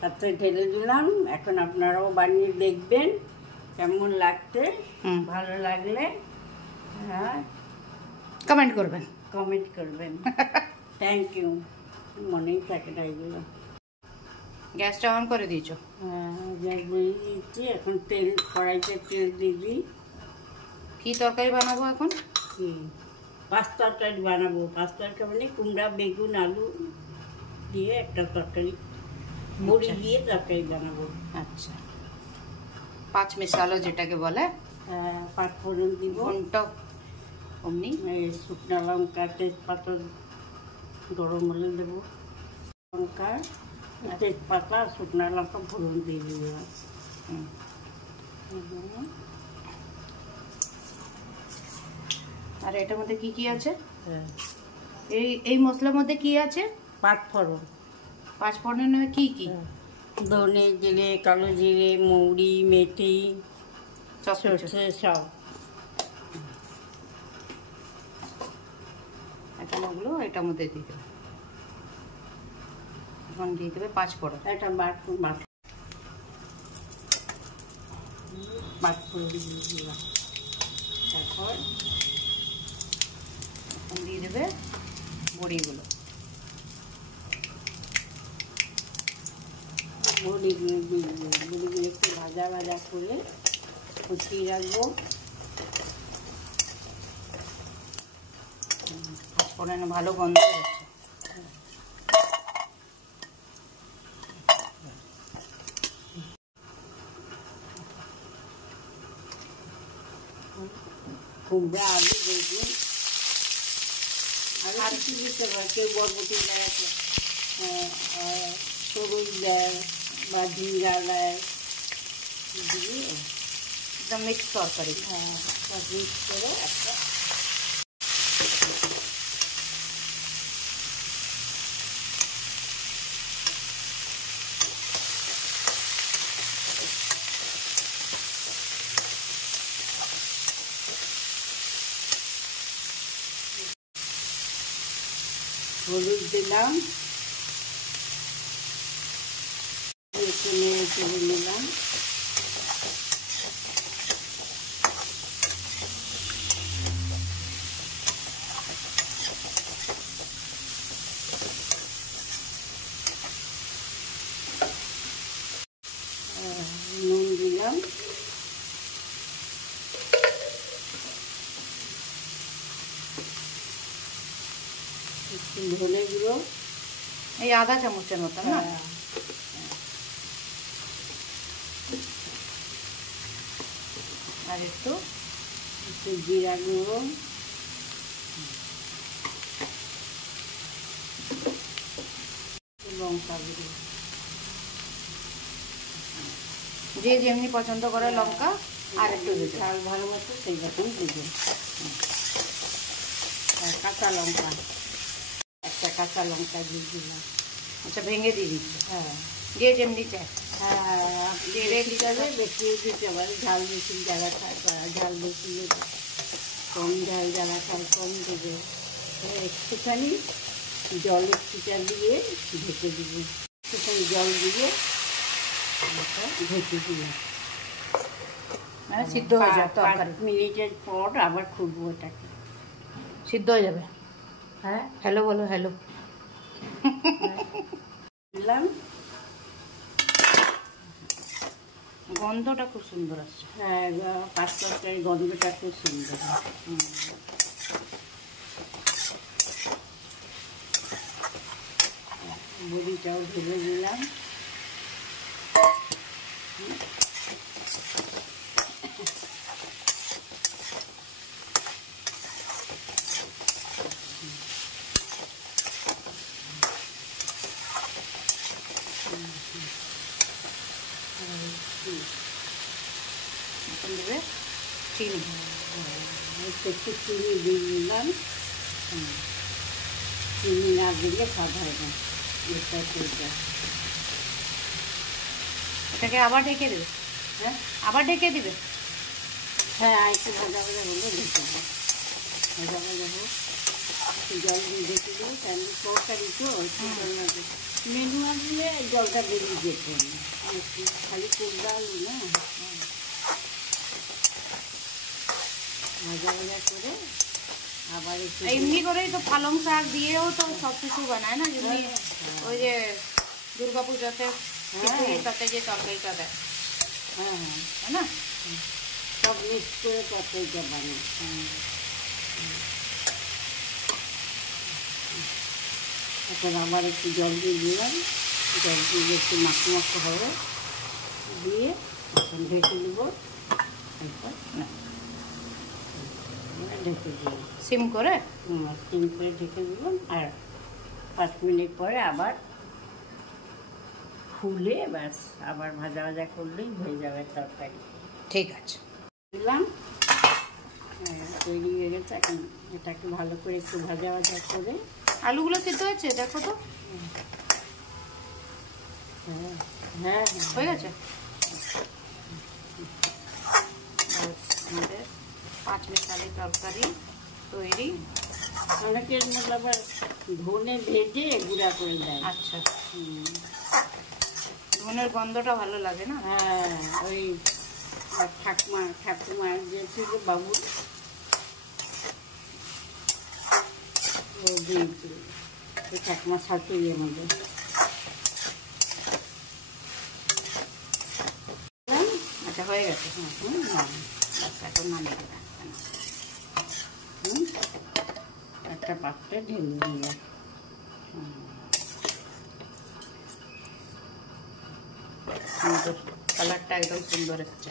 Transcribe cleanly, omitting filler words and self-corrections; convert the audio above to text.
পাত্রে ঢেলে দিলাম। এখন আপনারাও বানিয়ে দেখবেন কেমন লাগছে। ভালো লাগলে কমেন্ট করবেন। Thank you. মনেই থাকে না এগুলো। গ্যাসটা অন করে দিয়েছো? হ্যাঁ, গ্যাস বসিয়ে দিচ্ছি। এখন তেল, কড়াইতে তেল দিয়ে দিই। কী তরকারি বানাবো এখন? পাঁচ তরকারি বানাবো। পাঁচ তরকারি মানে কুমড়া, বেগুন, আলু দিয়ে একটা তরকারি, বড়ি দিয়ে তরকারি বানাবো। আচ্ছা, পাঁচ মিশালো যেটাকে বলে। পাঁচ ফোড়ন দিব। ঘন্টা অমনি শুকনো লঙ্কা, তেজপাতা গরম হলে দেবো। লঙ্কা, তেজপাতা, শুকনো লঙ্কা ফোড়ন দিয়ে দেবো। আর এটার মধ্যে কি কি আছে? এই মশলার মধ্যে কি আছে? পাঁচ ফোড়ন। পাঁচ ফোড়নে কি কি? ধনে, জিরে, কালো জিরে, মৌরি, মেথি, সরষে, সব। ওগুলো এটার মধ্যে দিয়ে দেবে। এখন দিয়ে দেবে পাঁচ ফোড়ন। এটা পাঁচ ফোড়ন দিয়ে দিলাম। তারপর এখন দিয়ে দেবে বড়িগুলো। বড়িগুলো দিয়ে দেবো। বড়িগুলো একটু ভাজা ভাজা করে কুচিয়ে রাখবো। ফোড়নে ভালো গন্ধ হচ্ছে। কুমড়া, আলু, বেগুন আর কিছু দিতে পারে। কেউ বরবটি দেয়, তরুই দেয় বা ঝিঙ্গা দেয়, দিয়ে একদম মিক্স তরকারি। মিক্স করে একটা হলুদ দিলাম, একটু নেড়ে চেড়ে নিলাম। নুন দিলাম। ধনে গুঁড়ো এই আধা চামচের মতো না? আর একটু জিরা গুঁড়ো, লঙ্কা গুঁড়ো, যে যেমনি পছন্দ করে লঙ্কা আর একটু ঝাল ভালো মতো সেই রকম দেবেন। কাঁচা লঙ্কা, একটা কাঁচা লঙ্কা দিয়ে দিলাম। আচ্ছা, ভেঙে দিয়ে দিচ্ছে। হ্যাঁ, যে যেমনি চায়। তেলে দিতে হবে, বেশিও দিতে পারে। ঝাল বেশি যারা খায় ঝাল বেশি দেবে, কম ঝাল যারা খায় কম দেবে। একটুখানি জল একটুটা দিয়ে ঢেকে দিব। একটুখানি জল দিয়ে ঢেকে দিব। সিদ্ধ হয়ে যাবে তরকারি। 5 মিনিটের পর আবার খুলবো এটাকে। সিদ্ধ হয়ে যাবে। হ্যাঁ, হ্যালো বলো। হ্যালো দিলাম। গন্ধটা খুব সুন্দর আসছে। হ্যাঁ, পাঁচ তরকারি গন্ধটা খুব সুন্দর। বড়িটাও ঢেলে দিলাম। দেবে চিনি, একটু চিনি দিয়ে দিলাম। চিনি না দিলে স্বাদ হয় না। এটাকে আবার ঢেকে দেবে? হ্যাঁ, আবার ঢেকে দিবে? হ্যাঁ, একটু ভাজা ভাজা হলে ঢেকে দেবো। ভাজা ভাজা হোক, একটু জল দিয়ে ঢেকে দেবো। কেন তরকারি তো একটু জল না দেবো। মেনু আনলে জলটা বেরিয়ে যেত খালি কুমড়া আলু না ভাজা ভাজা করে আবার একটু এমনি করেই তো পালং শাক দিয়েও তো সব কিছু বানায় না যেমনি ওই যে দুর্গা পূজাতে খিচুড়ির সাথে যে তরকারিটা দেয় হ্যাঁ হ্যাঁ তাই না? সব মিক্স করে তরকারিটা বানাই। এখন আবার একটু জল দিয়ে দিলাম, জল দিয়ে একটু মাখো মাখো হবে দিয়ে এখন ঢেকে দেবো। এরপর ঢেকে দেবো সিম করে সিম করে ঢেকে দেবো। আর 5 মিনিট পরে আবার খুলে ব্যাস আবার ভাজা ভাজা করলেই হয়ে যাবে তরকারি। ঠিক আছে দিলাম, তৈরি হয়ে গেছে। এখন এটাকে ভালো করে একটু ভাজা ভাজা করে আলুগুলো সিদ্ধ হয়েছে দেখো তো। হ্যাঁ হ্যাঁ হয়ে গেছে। আমাদের 5 মিশালি তরকারি তৈরি। অনেকের মধ্যে আবার ধনে ভেজে গুঁড়া করে দেয়। আচ্ছা, ধনের গন্ধটা ভালো লাগে না? হ্যাঁ, ওই ঠাকুমা যে ছিল বাবু ও দিয়েছিল, ওই ঠাকুমার শাশুড়ি আমাদের। আচ্ছা হয়ে গেছে। এখন নামিয়ে দেবেন। একটা পাত্রে ঢেলে দিলাম। সুন্দর কালারটা একদম সুন্দর এসছে।